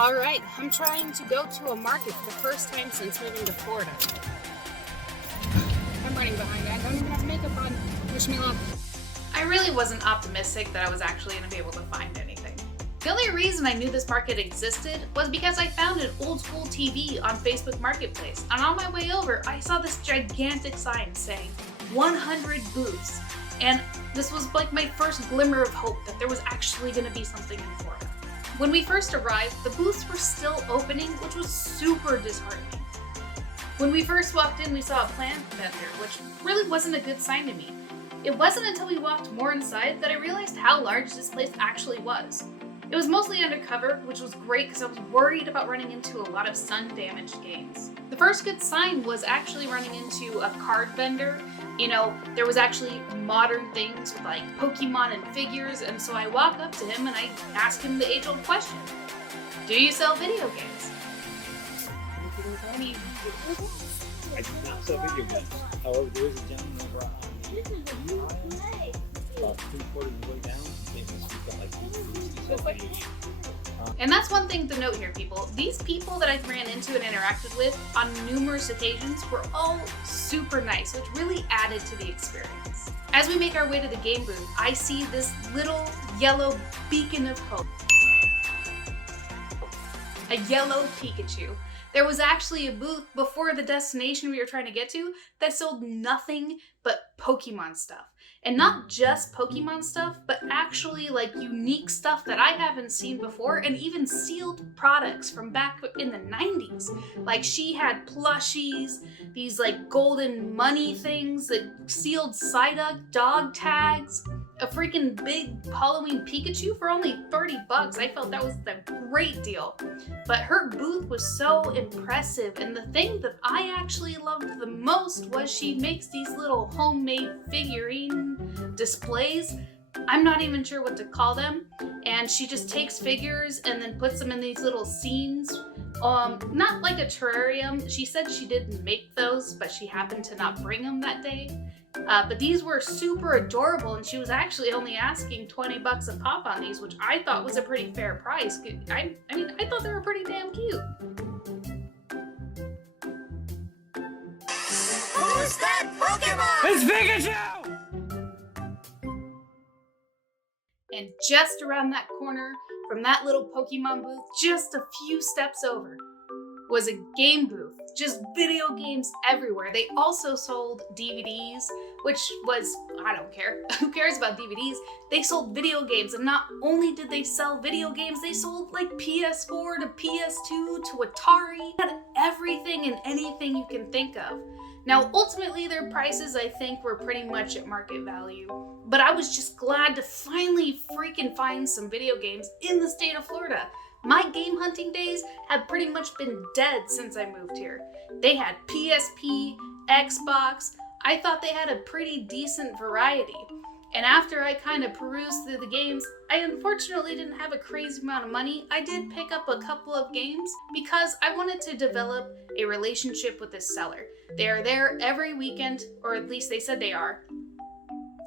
All right, I'm trying to go to a market for the first time since moving to Florida. I'm running behind. I don't even have makeup on. Wish me luck. I really wasn't optimistic that I was actually going to be able to find anything. The only reason I knew this market existed was because I found an old school TV on Facebook Marketplace, and on my way over, I saw this gigantic sign saying 100 booths, and this was like my first glimmer of hope that there was actually going to be something in Florida. When we first arrived, the booths were still opening, which was super disheartening. When we first walked in, we saw a plant vendor, which really wasn't a good sign to me. It wasn't until we walked more inside that I realized how large this place actually was. It was mostly undercover, which was great because I was worried about running into a lot of sun-damaged games. The first good sign was actually running into a card vendor. You know, there was actually modern things with like Pokemon and figures, and so I walk up to him and I ask him the age-old question. Do you sell video games? I do not sell video games. However, there is a gentleman over on about 3/4 of the way down. He's got like 2 booths. And that's one thing to note here, people. These people that I ran into and interacted with on numerous occasions were all super nice, which really added to the experience. As we make our way to the game booth, I see this little yellow beacon of hope. A yellow Pikachu. There was actually a booth before the destination we were trying to get to that sold nothing but Pokemon stuff. And not just Pokemon stuff, but actually like unique stuff that I haven't seen before, and even sealed products from back in the 90s. Like she had plushies, these like golden money things, that sealed Psyduck dog tags, a freaking big Halloween Pikachu for only 30 bucks. I felt that was a great deal. But her booth was so impressive, and the thing that I actually loved the most was she makes these little homemade figurine displays. I'm not even sure what to call them, and she just takes figures and then puts them in these little scenes. Not like a terrarium. She said she didn't make those, but she happened to not bring them that day. But these were super adorable, and she was actually only asking 20 bucks a pop on these, which I thought was a pretty fair price. I mean, I thought they were pretty damn cute. Who's that Pokemon? It's Pikachu! And just around that corner from that little Pokemon booth, just a few steps over, was a game booth. Just video games everywhere. They also sold DVDs, which was, I don't care. Who cares about DVDs? They sold video games, and not only did they sell video games, they sold like PS4 to PS2 to Atari. They had everything and anything you can think of. Now, ultimately, their prices, I think, were pretty much at market value. But I was just glad to finally freaking find some video games in the state of Florida. My game hunting days have pretty much been dead since I moved here. They had PSP, Xbox. I thought they had a pretty decent variety. And after I kind of perused through the games, I unfortunately didn't have a crazy amount of money. I did pick up a couple of games because I wanted to develop a relationship with this seller. They are there every weekend, or at least they said they are.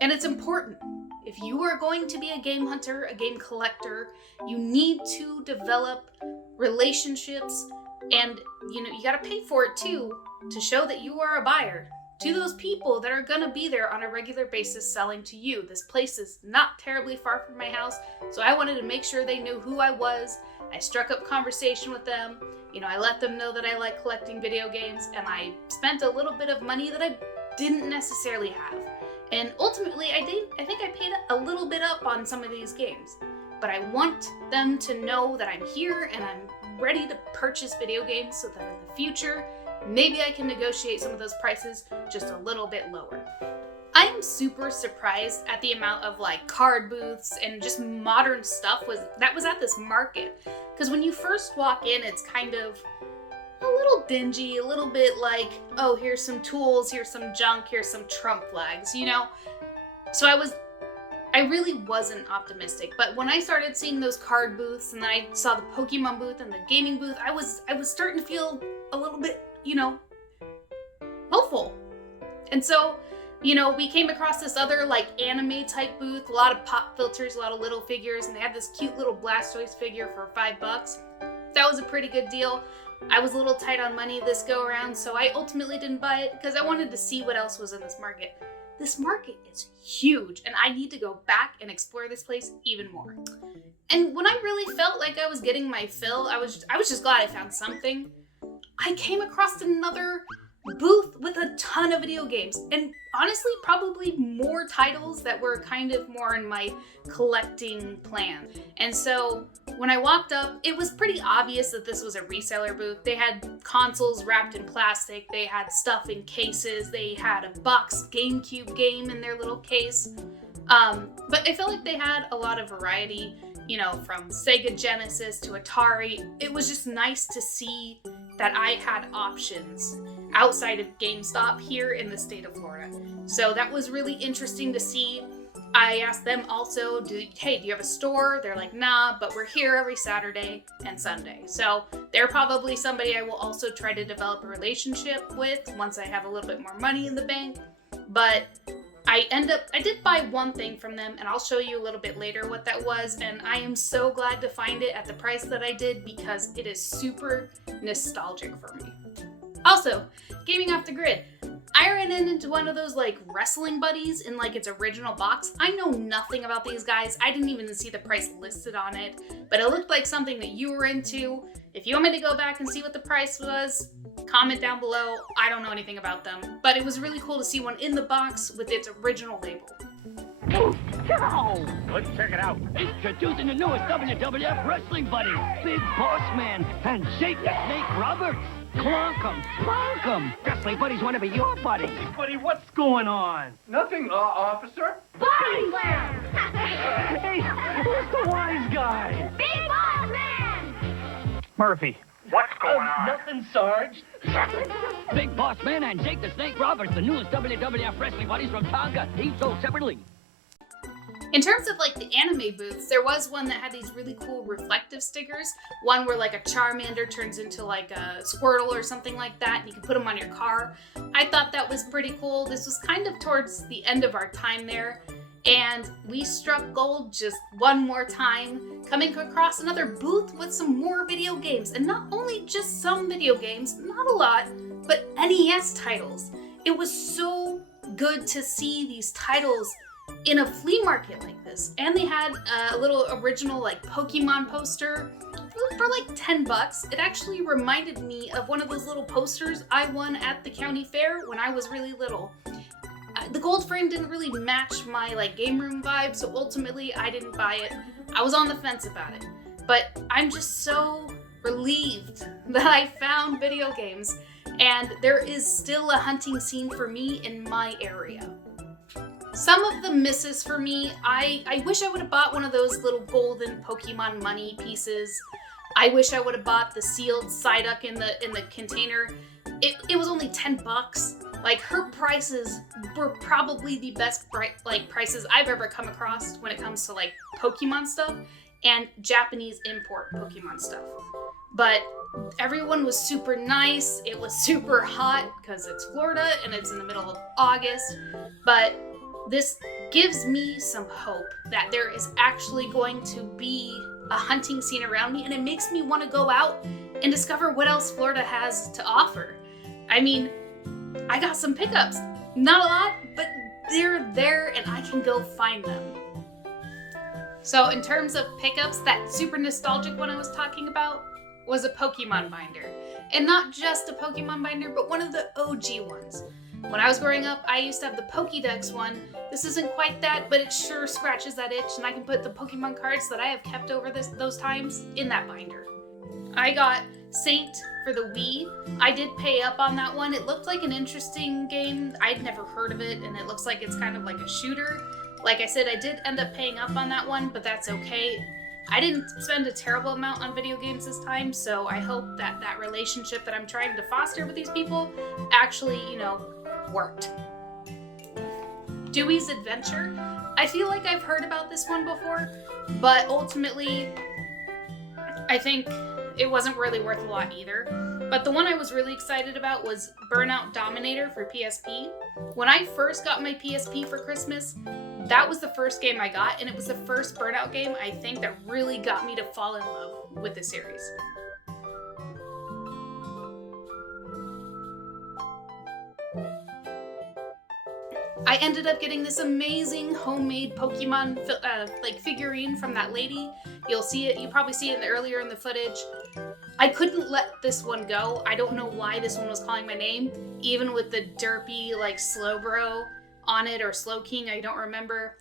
And it's important. If you are going to be a game hunter, a game collector, you need to develop relationships, and you gotta pay for it too, to show that you are a buyer to those people that are gonna be there on a regular basis selling to you. This place is not terribly far from my house, so I wanted to make sure they knew who I was. I struck up conversation with them. I let them know that I like collecting video games, and I spent a little bit of money that I didn't necessarily have. And ultimately, I think I paid a little bit up on some of these games. But I want them to know that I'm here and I'm ready to purchase video games so that in the future, maybe I can negotiate some of those prices just a little bit lower. I am super surprised at the amount of like card booths and just modern stuff that was at this market. Because when you first walk in, it's kind of a little dingy, a little bit like, oh, here's some tools, here's some junk, here's some Trump flags, So I really wasn't optimistic. But when I started seeing those card booths, and then I saw the Pokemon booth and the gaming booth, I was starting to feel a little bit, hopeful. And so, we came across this other like anime type booth, a lot of pop filters, a lot of little figures, and they had this cute little Blastoise figure for $5. that was a pretty good deal. I was a little tight on money this go around, so I ultimately didn't buy it because I wanted to see what else was in this market. This market is huge, and I need to go back and explore this place even more. And when I really felt like I was getting my fill, I was just glad I found something. I came across another booth with a ton of video games, and honestly probably more titles that were kind of more in my collecting plan. And so when I walked up, it was pretty obvious that this was a reseller booth. They had consoles wrapped in plastic, they had stuff in cases, they had a boxed GameCube game in their little case. But I felt like they had a lot of variety, you know, from Sega Genesis to Atari. It was just nice to see that I had options outside of GameStop here in the state of Florida. So that was really interesting to see. I asked them also, hey, do you have a store? They're like, nah, but we're here every Saturday and Sunday. So they're probably somebody I will also try to develop a relationship with once I have a little bit more money in the bank. But I did buy one thing from them, and I'll show you a little bit later what that was, and I am so glad to find it at the price that I did because it is super nostalgic for me. Also, gaming off the grid. I ran into one of those like wrestling buddies in like its original box. I know nothing about these guys. I didn't even see the price listed on it, but it looked like something that you were into. If you want me to go back and see what the price was, comment down below. I don't know anything about them, but it was really cool to see one in the box with its original label. Let's check it out. Introducing the newest WWF wrestling buddies, Big Boss Man and Jake the Snake Roberts. Clonk 'em, plonk 'em. Wrestling buddies want to be your buddies. Hey, buddy, what's going on? Nothing, officer. Body slam! Hey, who's the wise guy? Big Boss Man! Murphy. What's going on? Nothing, Sarge. Big Boss Man and Jake the Snake Roberts, the newest WWF wrestling buddies from Tonga, each sold separately. In terms of like the anime booths, there was one that had these really cool reflective stickers. One where like a Charmander turns into like a Squirtle or something like that, and you can put them on your car. I thought that was pretty cool. This was kind of towards the end of our time there, and we struck gold just one more time, coming across another booth with some more video games. And not only just some video games, not a lot, but NES titles. It was so good to see these titles in a flea market like this. And they had a little original like Pokemon poster for like $10. It actually reminded me of one of those little posters I won at the county fair when I was really little. The gold frame didn't really match my like game room vibe, so ultimately I didn't buy it. I was on the fence about it. But I'm just so relieved that I found video games, and there is still a hunting scene for me in my area. Some of the misses for me, I wish I would have bought one of those little golden Pokemon money pieces. I wish I would have bought the sealed Psyduck in the container. It was only $10. Like, her prices were probably the best prices I've ever come across when it comes to like Pokemon stuff and Japanese import Pokemon stuff. But everyone was super nice. It was super hot because it's Florida and it's in the middle of August. But this gives me some hope that there is actually going to be a hunting scene around me, and it makes me want to go out and discover what else Florida has to offer. I mean, I got some pickups. Not a lot, but they're there and I can go find them. So in terms of pickups, that super nostalgic one I was talking about was a Pokemon binder. And not just a Pokemon binder, but one of the OG ones. When I was growing up, I used to have the Pokédex one. This isn't quite that, but it sure scratches that itch, and I can put the Pokemon cards that I have kept over those times in that binder. I got Saint for the Wii. I did pay up on that one. It looked like an interesting game. I'd never heard of it, and it looks like it's kind of like a shooter. Like I said, I did end up paying up on that one, but that's okay. I didn't spend a terrible amount on video games this time, so I hope that that relationship that I'm trying to foster with these people actually, worked. Dewey's Adventure. I feel like I've heard about this one before, but ultimately, I think it wasn't really worth a lot either. But the one I was really excited about was Burnout Dominator for PSP. When I first got my PSP for Christmas, that was the first game I got, and it was the first Burnout game I think that really got me to fall in love with the series. I ended up getting this amazing homemade Pokemon like figurine from that lady. You'll see it, you probably see it earlier in the footage. I couldn't let this one go. I don't know why this one was calling my name, even with the derpy like Slowbro on it, or Slowking, I don't remember.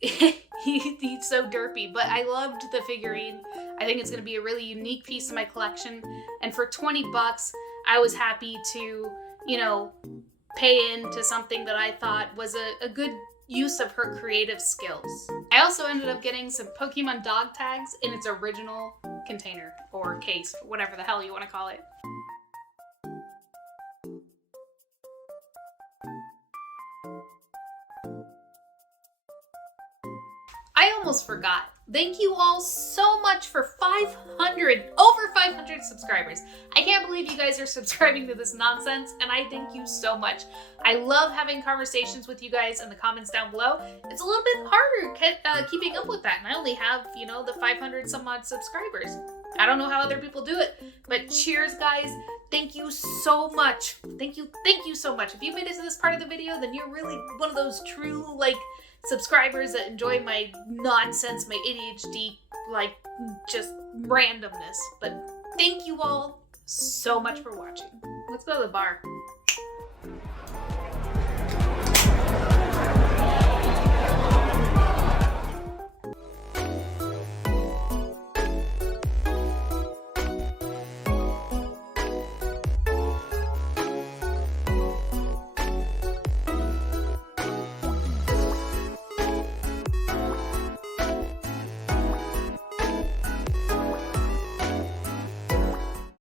He's so derpy, but I loved the figurine. I think it's going to be a really unique piece of my collection, and for 20 bucks, I was happy to, you know, pay into something that I thought was a good use of her creative skills. I also ended up getting some Pokemon dog tags in its original container, or case, whatever the hell you want to call it. I almost forgot. Thank you all so much for over 500 subscribers. I can't believe you guys are subscribing to this nonsense, and I thank you so much. I love having conversations with you guys in the comments down below. It's a little bit harder keeping up with that, and I only have, you know, the 500 some odd subscribers. I don't know how other people do it, but cheers, guys. Thank you so much. Thank you so much. If you made it to this part of the video, then you're really one of those true, like, subscribers that enjoy my nonsense, my ADHD, like, just randomness. But thank you all so much for watching. Let's go to the bar.